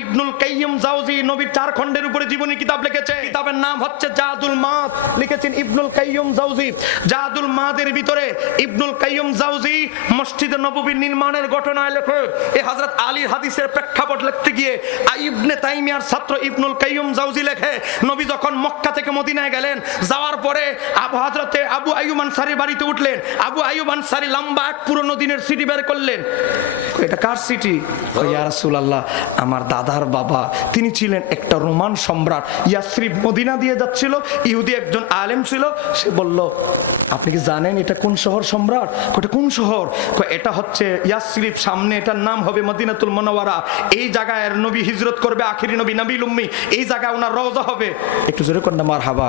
ইবনুল কাইয়্যিম জাওজি নবীর 4 খণ্ডের উপরে জীবনী কিতাব লিখেছে। কিতাবের নাম হচ্ছে জাদুল মাদ, লিখেছেন ইবনুল কাইয়্যিম জাওজি। জাদুল মাদের ভিতরে ইবনুল কাইয়্যিম জাওজি মসজিদে নববী নির্মাণের ঘটনায় লেখে। এই হযরত আলীর হাদিসের প্রেক্ষাপট লিখতে গিয়ে ইবনে তাইমিয়ার ছাত্র ইবনুল কাইয়্যিম জাওজি লেখে, নবী যখন মক্কা থেকে মদিনায় গেলেন, যাওয়ার পরে হযরতে আবু আইয়ুব আনসারীর বাড়িতে উঠলেন। আবু আইয়ুব আনসারী লম্বা এক পুরনো দিনের সিটি বের করলেন। এটা কার সিটি? ইয়া রাসূলুল্লাহ, আমার দাদার বাবা তিনি ছিলেন একটা রোমান সম্রাট, ইয়াসরিব মদিনা দিয়ে যাচ্ছিল, ইহুদি একজন আলেম ছিল। সে বলল, আপনি কি জানেন এটা কোন শহর সম্রাট? এটা কোন শহর? এটা হচ্ছে ইয়াসরিব, সামনে এটার নাম হবে মদিনাতুল মুনাওয়ারা। এই জায়গায় নবী হিজরত করবে, আখিরি নবী নবীল উম্মি, এই জায়গায় ওনার রওজা হবে। একটু জোরে কর না মারহাবা।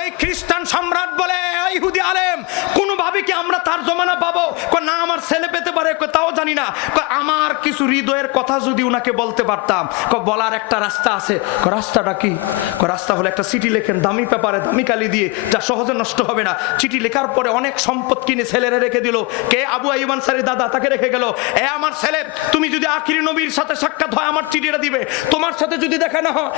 এই খ্রিস্টান সম্রাট বলে, ইহুদি আলেম, কোনোভাবে কি আমরা তার জমানা পাবো? না, আমার ছেলে পেতে পারে, তাও জানি না। আমার কিছু হৃদয়ের কথা যদি উনাকে বলতে পারতাম। বলার একটা রাস্তা আছে। রাস্তাটা কি? রাস্তা হলো একটা চিঠি লেখেন দামি পেপারে, দামি কালি দিয়ে, যা সহজে নষ্ট হবে না। চিঠি লেখার পরে অনেক সম্পদ কিনে ছেলেরে রেখে দিল। কে? আবু আইয়ুব আনসারীর দাদা, তাকে রেখে গেল। আমার ছেলে, তুমি যদি আখিরি নবীর সাথে সাক্ষাৎ হয় আমার চিঠিটা দিবে, তোমার সাথে যদি দেখা না হয়,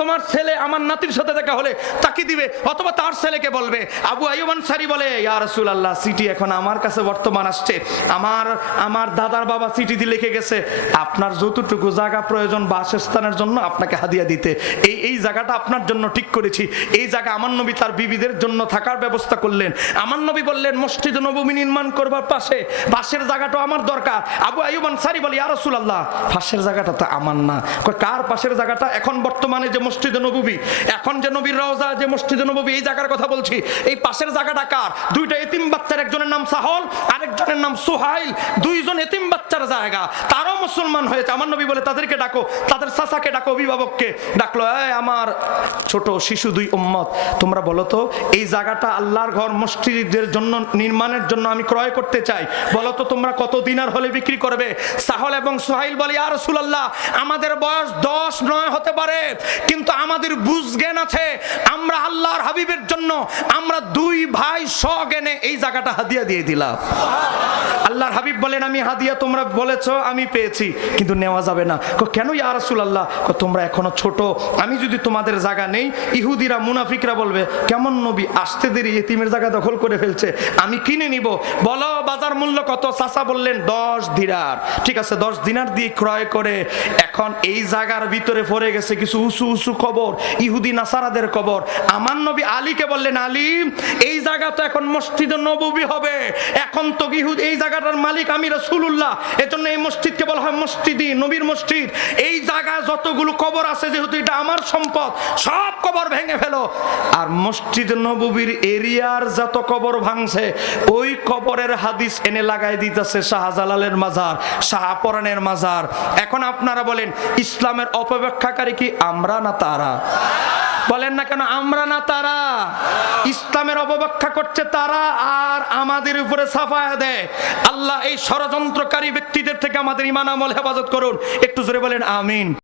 তোমার ছেলে আমার নাতির সাথে দেখা হলে তাকে দিবে, অথবা তার ছেলেকে বলবে। আবু আইয়ুব আনসারী বলে, ইয়া রাসূলুল্লাহ, চিঠি এখন আমার কাছে বর্তমান আসছে। আমার দাদার বাবা চিঠি দিয়ে লিখে গেছে, আপনার যতটুকু জায়গা প্রয়োজন বাসস্থানের জন্য আপনাকে হাদিয়া দিতে, এই জায়গাটা আপনার জন্য ঠিক করেছি। এই জায়গা আমার নবী তার বিবিদের জন্য থাকার ব্যবস্থা করলেন। আমার নবী বললেন, মসজিদে নববী নির্মাণ করবার পাশের জায়গাটা আমার দরকার। আবু আইয়ুব আনসারী বলে, ইয়া রাসূলুল্লাহ, পাশের জায়গাটা তো আমার না। কার পাশের জায়গাটা? এখন বর্তমানে যে মসজিদে নববী, এখন যে নবীর রওজা, যে মসজিদে নববী, এই জায়গার কথা বলছি। এই পাশের জায়গাটা কার? দুইটা এতিম বাচ্চার, একজনের নাম সাহল, আরেকজনের নাম সুহাইল, দুইজন এতিম বাচ্চার জায়গা। তারাও মুসলমান হয়েছে। আমার নবী বলে, তাদেরকে ডাকো, তাদের চাচাকে ডাকো, অভিভাবককে ডাকলো। আমার ছোট শিশু 2 উম্মত, তোমরা বলো তো, এই জায়গাটা আল্লাহর ঘর মসজিদের জন্য নির্মাণের জন্য আমি ক্রয় করতে চাই, বলো তো তোমরা কত দিনার হলে বিক্রি করবে? সাহল এবং সুহাইল বলে, ইয়া রাসূলুল্লাহ, আমাদের বয়স 10 নয় হতে পারে, কিন্তু আমাদের বুঝ জ্ঞান আছে। আমরা আল্লাহর হাবিবের জন্য আমরা 2 ভাই সজ্ঞানে এই জায়গাটা হাদিয়া দিয়ে দিলাম। আল্লাহর হাবিব বলেন, আমি হাদিয়া তোমরা বলেছো, আমি পেয়েছি, কিন্তু নেওয়া যাবে না। কেন ইয়া রাসূলুল্লাহ? তোমরা এখনো ছোট, আমি যদি তোমাদের জায়গা নেই, ইহুদিরা মুনাফিকরা বলবে, কেমন নবী আসতে দেরি, এতিমের জায়গা দখল করে ফেলছে, আমি কিনে নিব। বলো বাজার মূল্য কত? চাচা বললেন 10 দিনার। ঠিক আছে, 10 দিনার দিয়ে ক্রয় করে এখন এই জায়গার ভিতরে পড়ে গেছে কিছু উঁচু উঁচু কবর, ইহুদি নাসারাদের কবর। আমার নবী আলীকে বললেন, আলী, এই জায়গা তো এখন মসজিদে নববী হবে, এখন তো ইহুদি, এই জায়গাটার মালিক আমি রাসূলুল্লাহ, এজন্য এই মসজিদকে বলা হয় মসজিদি নবীর মসজিদ। এই জায়গায় যতগুলো কবর আছে, যেহেতু এটা আমার সম্পদ, সব কবর ভেঙে ফেলো। আর মসজিদ নববীর এরিয়ার যত কবর ভাঙছে, ওই কবরের হাদিস এনে লাগাই দিতেছে শাহজালালের মাজার, শাহপরানের মাজার। এখন আপনারা বলেন, ইসলামের অপব্যাখ্যাকারী কি আমরা না তারা? বলেন না কেন আমরা না তারা? ইসলামের অপব্যাখ্যা করছে তারা, আর আমাদের উপরে সাফায়া দেয়। আল্লাহ এই ষড়যন্ত্রকারী ব্যক্তিদের থেকে আমাদের ঈমান আমল হেফাজত করুন। একটু জোরে বলেন আমিন।